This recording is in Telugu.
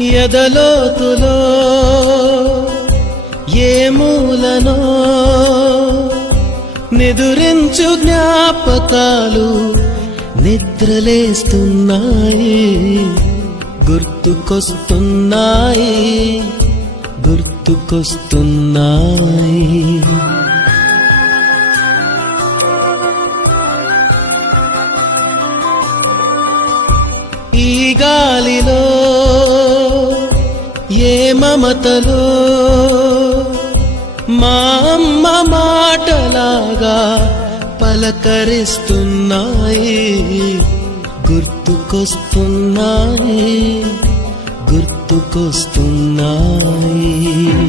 ఎదలోతులో ఏ మూలనో నిదురించు జ్ఞాపకాలు నిద్రలేస్తున్నాయి, గుర్తుకొస్తున్నాయి, గుర్తుకొస్తున్నాయి. ఈ గాలిలో ఏ మమతలో మా అమ్మ మాటలాగా పలకరిస్తున్నాయి, గుర్తుకొస్తున్నాయి, గుర్తుకొస్తున్నాయి.